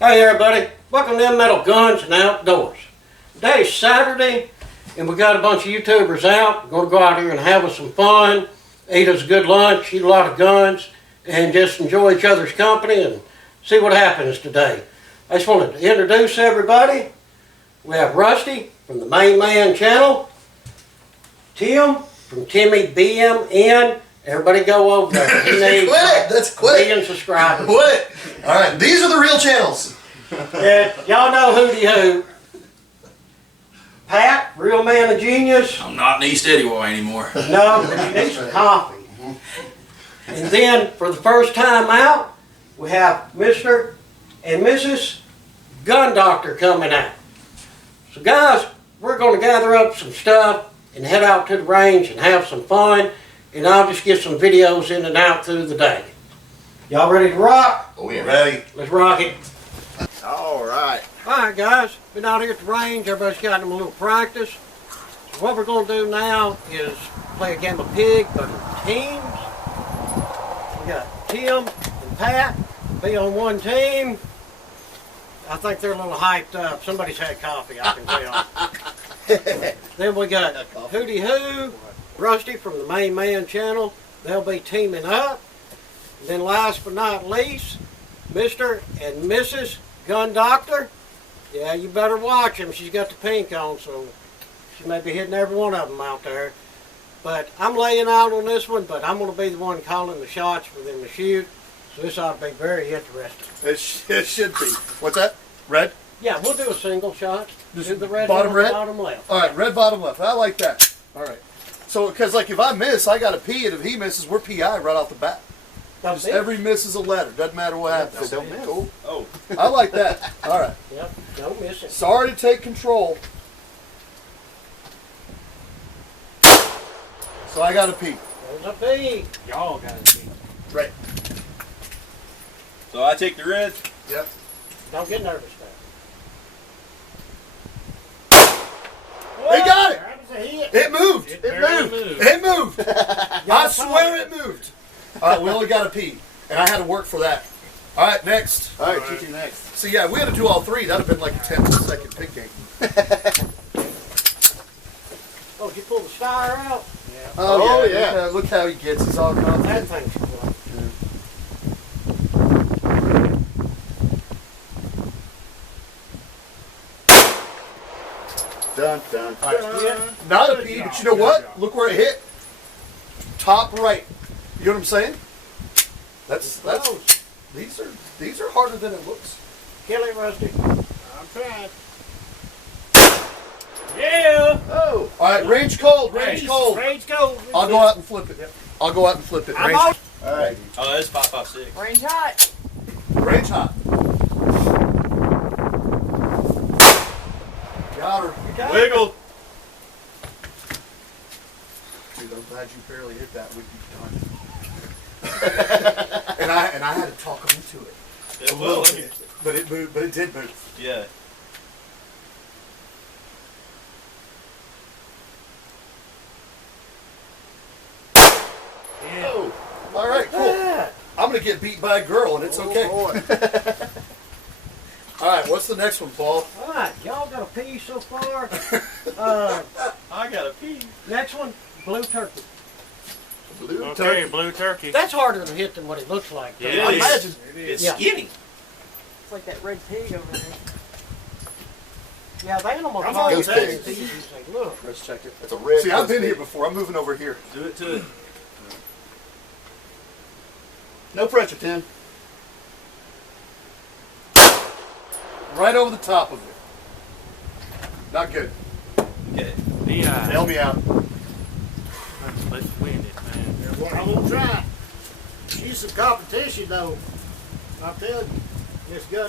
Hey everybody, welcome to Them Metal Guns and Outdoors. Today's Saturday and we got a bunch of YouTubers out. We're going to go out here and have us some fun, eat us a good lunch, eat a lot of guns, and just enjoy each other's company and see what happens today. I just wanted to introduce everybody. We have Rusty from the Main Man channel, Tim from Timmy BMN. Everybody go over there. He needs Let's quit. 1 million subscribers. Quit. All right, these are the real channels. Yeah, y'all know Hootie Who. Pat, real man of genius. I'm not in East Eddyway anymore. No, but you need some coffee. And then, for the first time out, we have Mr. and Mrs. Gun Doctor coming out. So guys, we're going to gather up some stuff and head out to the range and have some fun. And I'll just get some videos in and out through the day. Y'all ready to rock? Oh, yeah. Ready. Let's rock it. All right. Alright guys, been out here at the range, everybody's got them a little practice. So what we're going to do now is play a game of pig, but in teams. We got Tim and Pat, be on one team. I think they're a little hyped up. Somebody's had coffee, I can tell. Then we got Hootie Who, Rusty from the Main Man channel. They'll be teaming up. And then last but not least, Mr. and Mrs. Gun Doctor. Yeah, you better watch him. She's got the pink on, so she may be hitting every one of them out there. But I'm laying out on this one, but I'm going to be the one calling the shots for them to shoot. So this ought to be very interesting. It should be. What's that? Red? Yeah, we'll do a single shot. Do the red bottom one, red? bottom left. All right, red bottom left. I like that. All right. So, because like if I miss, I got to pee, and if he misses, we're PI right off the bat. Just every miss is a letter. Doesn't matter what happens. Don't miss. Cool. Oh, I like that. All right. Yep, don't miss it. Sorry to take control. So I got to pee. There's a pig. Y'all got to be. Right. So I take the red. Yep. Don't get nervous, They got it. That was a hit. It moved. It It barely moved. moved. It moved. I swear it moved. All right, we only got to pee, and I had to work for that. All right, next. All right, you next. So yeah, we had to do all three. That'd have been like a 10-second pig game. Oh, did you pull the star out? Yeah. Oh yeah. Look how he gets. He's all That confident. thing's cool. Dun, dun, All right. Not a pee, but you know what? Look where it hit. Top right. You know what I'm saying? That's these are harder than it looks. Kill it, Rusty. I'm trying. Yeah. Oh. All right, range cold. Range cold. Range cold. I'll go out and flip it. I'll go out and flip it. I'm Range, out. All right. Oh, that's 5.56. Range hot. range hot. Got her. Wiggle. Dude, I'm glad you barely hit that. We'd be done. and I had to talk him into it. It will. But it moved. But it did move. Yeah. Oh. All right. Cool. Yeah. I'm gonna get beat by a girl, and it's okay. boy. All right. What's the next one, Paul? All right, y'all got a pee so far. I got a pee. Next one, blue turkey. Blue Okay, turkey. blue turkey. That's harder to hit than what it looks like. It I is. imagine It is. it's Yeah. skinny. It's like that red pig over there. Yeah, they almost I'm all on say pig. it's easy. It's like, look. Let's check it. It's a red. See, I've been here before. I'm moving over here. Do it to it. No pressure, Tim. Right over the top of it. Not good. Okay. D.I. Nail me out. Let's win it, man. I'm gonna try. She's some competition though. I'm telling you, this gun.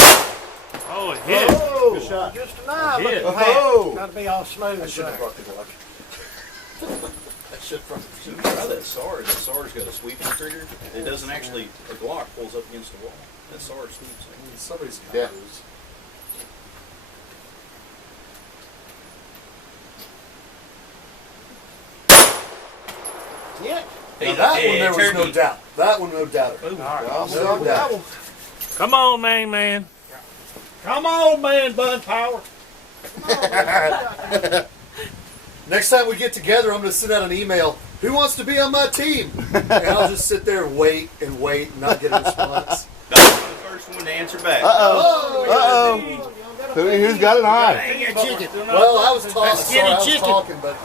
Oh, it hit. Oh, Good shot. Just an eye. Hit. Look at Oh. that. Got to be all smooth. I should have there. brought the Glock. That shit from. So try that SARS. That SARS got a sweeping trigger. It doesn't actually, the Glock pulls up against the wall. That SARS sweeps. Somebody's got Yeah. those. Yeah. Now that one there was no doubt. That one no doubter. Ooh. No doubt. Come on, man. Come on, man, bun power. Next time we get together, I'm going to send out an email. Who wants to be on my team? And I'll just sit there and wait and not get a response. That's the first one to answer back. Who's got an eye? Dang your chicken. Well, I was talking. Skinny Sorry, I was chicken. talking, but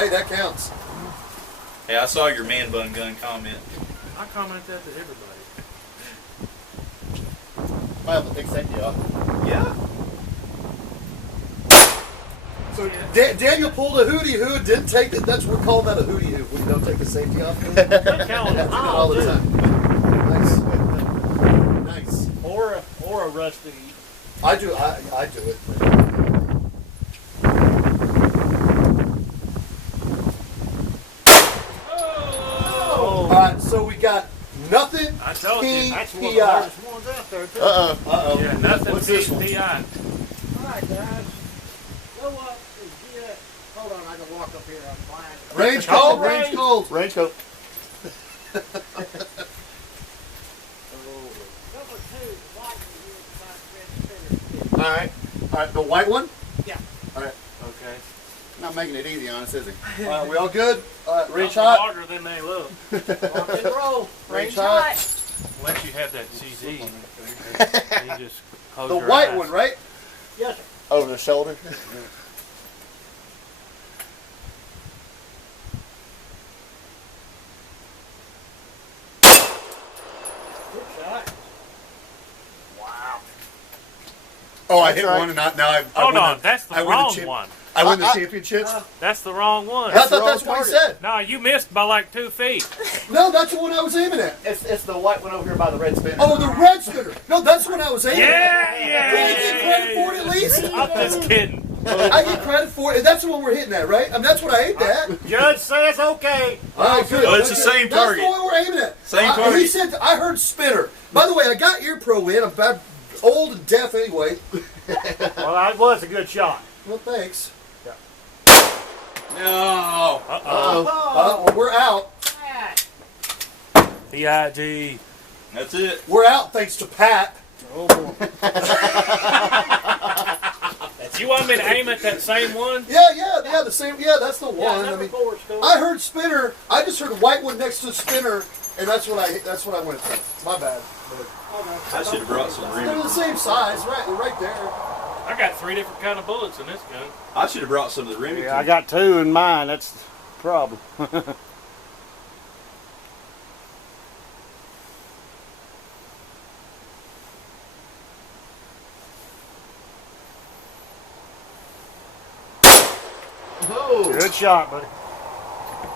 hey, that counts. Hey, I saw your man bun gun comment. I comment that to everybody. Might have to take safety off. Yeah. So Daniel pulled a hootie hoo, didn't take it. That's we're calling that a hootie hoo when you don't take the safety off. All the time. Nice. Or a rusty. I do it. Oh. All right, so we got nothing. I told you. P, That's one of PI. the hardest ones out there, too. Uh-oh. Yeah, nothing What's this beats one? PI. All right, guys. Go up and get. Hold on, I can walk up here. I'm blind. Range cold, range cold. Range coat. Number 2, the white one here is about red spinner. All right, the white one. Yeah. All right, Okay. Not making it easy on us, is he? we all good? All right, range Nothing hot. harder than they look. Rock and roll. Range Hot. hot. Unless you have that CZ. You just close The your white eyes. one, right? Yes, sir. Over the shoulder. Good shot. Oh, I That's hit right. one, and now I Hold win on, the- that's the I win the wrong chip. one. I win the championships. That's the wrong one. I thought the that's wrong what he target. said. No, you missed by like 2 feet. No, that's the one I was aiming at. It's the white one over here by the red spinner. Oh, the red spinner. No, that's the one I was aiming at. Yeah, Did I get credit for it at least? I'm just kidding. I get credit for it. That's the one we're hitting at, right? I mean, that's what I aimed at. Judge says okay. All right, good. Well, it's the same target. That's the one we're aiming at. Same He target. said, I heard spinner. By the way, I got ear pro in. I'm bad, old and deaf anyway. Well, that was a good shot. Well, thanks. No. Uh-oh. Well, we're out. PIG. That's it. We're out thanks to Pat. Oh, boy. You want me to aim at that same one? Yeah, the same. Yeah, that's the Yeah, one. I number mean, 4 is cool. I heard spinner. I just heard a white one next to spinner, and that's what I went for. My bad. But I should have brought some they're the Remington. same size, right? They're right there. I got 3 different kind of bullets in this gun. I should have brought some of the Remington. Yeah, I got 2 in mine. That's the problem. Oh. Good shot, buddy.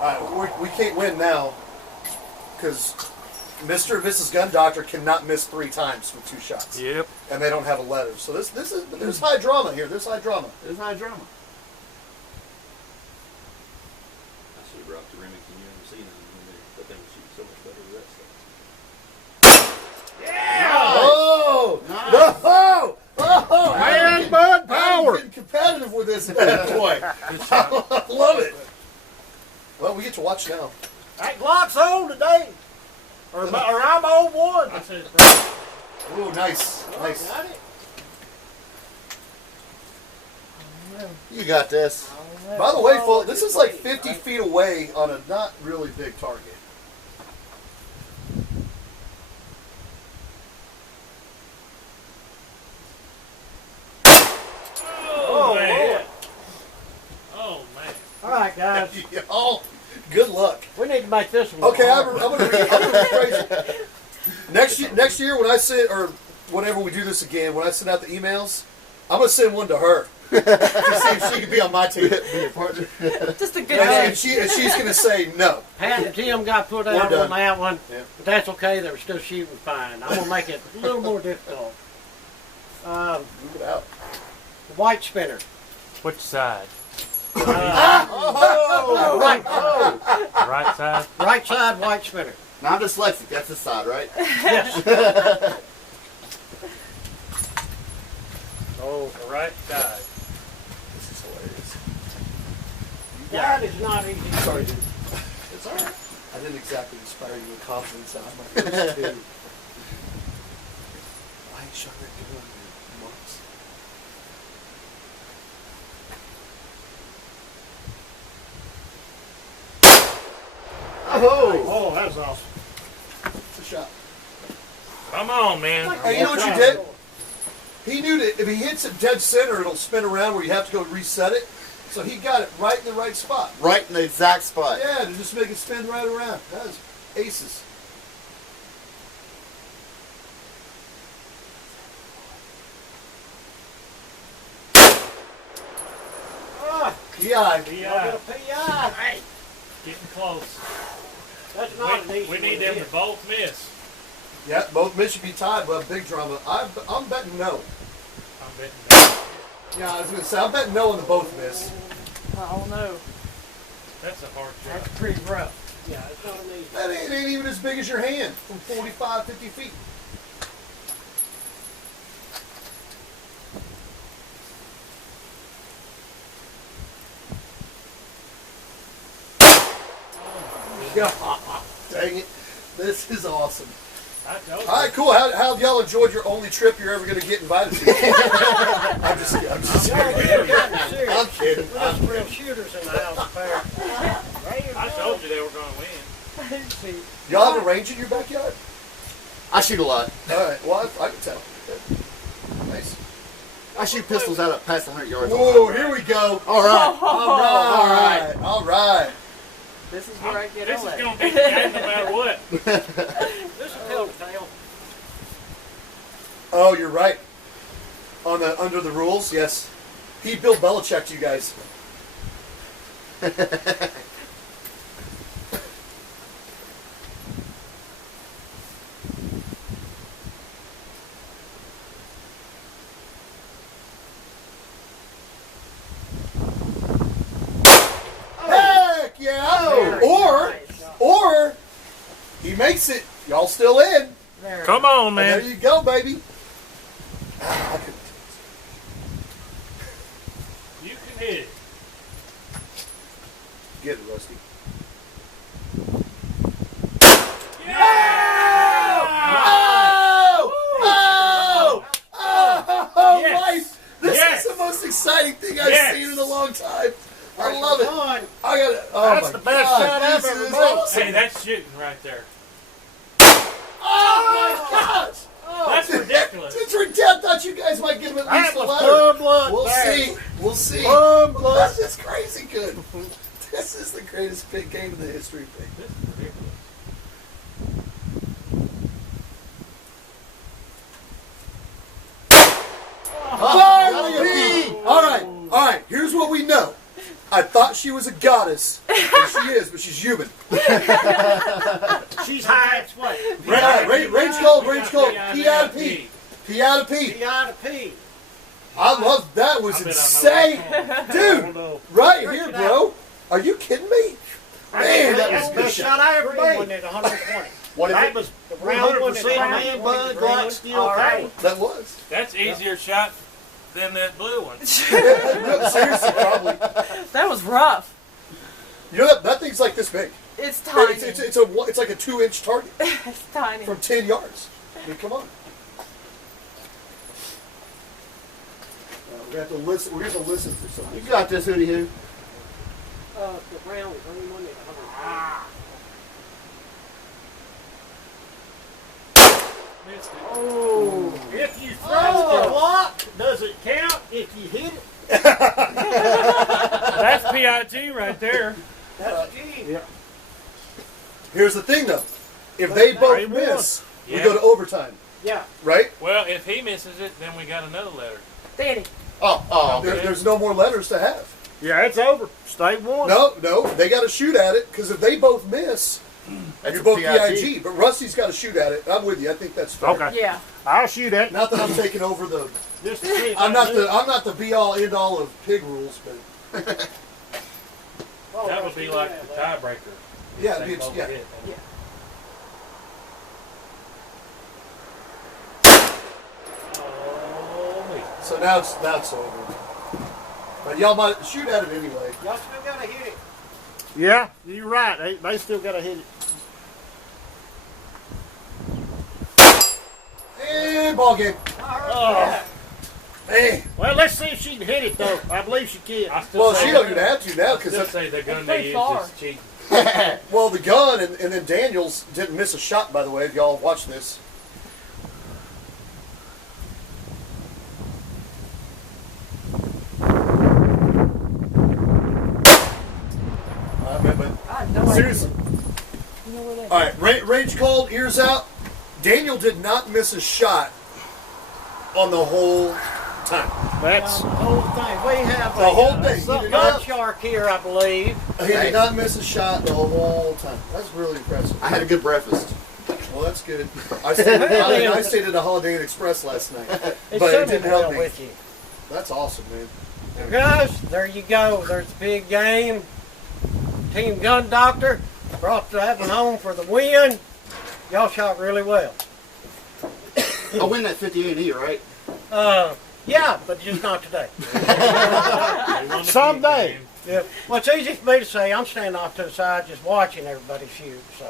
All right, we can't win now because Mr. and Mrs. Gun Doctor cannot miss 3 times with 2 shots, Yep. and they don't have a letter. So this is there's high drama here. There's high drama. There's high drama. I should have brought the Remington UMC but they would shoot so much better with that stuff. Oh no! Oh, Man, bud, power. Getting competitive with this bad boy. I love it. Well, we get to watch now. That Glock's on today. Or I'm on one. I said, Ooh, nice, nice. Got it? You got this. By the way, folks, this is like 50 feet away on a not really big target. oh, man. Oh, man. All right, guys. Oh, good luck. We need to make this one. Okay, I'm hard. gonna rephrase it. Next year when I send, or whenever we do this again, when I send out the emails, I'm gonna send one to her to see if she can be on my team. Be your partner. Just a good And day. she's gonna say no. Pat and Tim got put We're out done. on that one, Yeah. but that's okay. They were still shooting fine. I'm gonna make it a little more difficult. Move it out. The white spinner. Which side? Oh, Right, Right side? right side white spinner. Non dyslexic, that's the side, right? Yes. Oh, the right side. this is hilarious. That is not easy. Sorry, dude. It's all right. I didn't exactly inspire you with confidence. That was my first two. I ain't shot that gun, Oh. Oh, that was awesome. It's a shot. Come on, man. Hey, you know what you did? He knew that if he hits it dead center, it'll spin around where you have to go reset it. So he got it right in the right spot. Right in the exact spot. Yeah, to just make it spin right around. That was aces. Ah, PI. I Yeah, got a PI. Hey, getting close. that's not an easy We need one them to to hit. both miss. Yeah, both men should be tied. Well, big drama. I'm betting no. I'm betting that. Yeah, I was going to say, I'm betting no on the both miss. Oh no. That's a hard shot. That's pretty rough. Yeah, it's not an easy That ain't even as big as your hand from 45, 50 feet. God, dang it. This is awesome. I told you. All right, cool. How y'all enjoyed your only trip you're ever going to get invited to? I'm just kidding. Yeah, kidding. we're getting serious. I'm kidding. We got some real shooters in the house pair. There you I go. told you they were going to win. Y'all have a range in your backyard? I shoot a lot. All right. Well, I can tell. Nice. I shoot pistols out at past 100 yards. Whoa, here we go. All right. All right. All right. This is where I get This all is that. going to be the game no matter what. This is telltale. Oh, you're right. On the under the rules, yes. He Bill Belichick, you guys. Heck yeah! Or he makes it. Y'all still in. There. Come on, And there man. you go, baby. Ah, I couldn't. You can hit it. Get it, Rusty. Oh! Oh! Oh! Yes. Life! This Yes. is the most exciting thing I've Yes. seen in a long time. I love it. Fun. I got it. Oh That's my the best God, shot I've this ever is made. awesome. Hey, that's shooting right there. Oh my gosh! That's ridiculous. It's ridiculous. I thought you guys might give him at least That a was letter. plum blood. We'll there. see. We'll see. Plum blood. This is crazy good. This is the greatest big game in the history of big. This is ridiculous. All right, all right. Here's what we know. I thought she was a goddess. And she is, but she's human. She's high. That's what. Range called. P out of P. P out of P. PI to P. I love that. Was I bet I know insane, Oh, dude. no. Right here, bro. Are you kidding me? Man, that was That's a the good best shot. shot I ever made. One at 120. What is That it? was the round one at 100% 120. man bun, Green Glock, one. steel All right. cane. That was. That's easier shot than that blue one. No, seriously, probably. That was rough. You know that thing's like this big. It's tiny. It's like a 2-inch target It's tiny. from 10 yards. I mean, come on. We're gonna have to listen. We're gonna have to listen for You something. got this, Hootie Hoo. The round green one at 120. Missed it. Oh. If you throw a block, does it count if you hit it? That's PIG right there. That's a G. Here's the thing, though. If they both miss, we Yeah. go to overtime, Yeah. right? Well, if he misses it, then we got another letter. Danny. Oh. There's no more letters to have. Yeah, it's over. State one. No, they got to shoot at it because if they both miss, That's you're a both PIG. PIG. But Rusty's got to shoot at it. I'm with you. I think that's fair. Okay. Yeah. I'll shoot at it. Not that I'm taking over the. Just to see if I'm I not do the. it. I'm not the be all end all of pig rules, but Oh, That would be like the tiebreaker. yeah, They it's, both yeah. hit. Oh, So now it's over. But y'all might shoot at it anyway. Y'all still gotta hit it. Yeah, you're right. They still gotta hit it. And ball game. Oh. Hey. Well, let's see if she can hit it though. I believe she can. I still Well, say she don't even have to now I because still say the gun It's they pretty use far. is cheating. Well, the gun and then Daniels didn't miss a shot, by the way, if y'all watch this. But I have no idea. seriously. You know where that All right, range called, ears out. Daniel did not miss a shot on the whole time. That's the whole thing. We have The whole thing. He did gun not, shark here, I believe. he did not miss a shot the whole time. That's really impressive. I had a good breakfast. Well, that's good. I stayed at a Holiday Inn Express last night, It's but it something didn't help well me. with you. That's awesome, man. Guys, there you go. There's the big game. Team Gun Doctor brought that one home for the win. Y'all shot really well. I'll win that 58E, right? Yeah, but just not today. Someday. Yeah. Well, it's easy for me to say. I'm standing off to the side just watching everybody shoot. So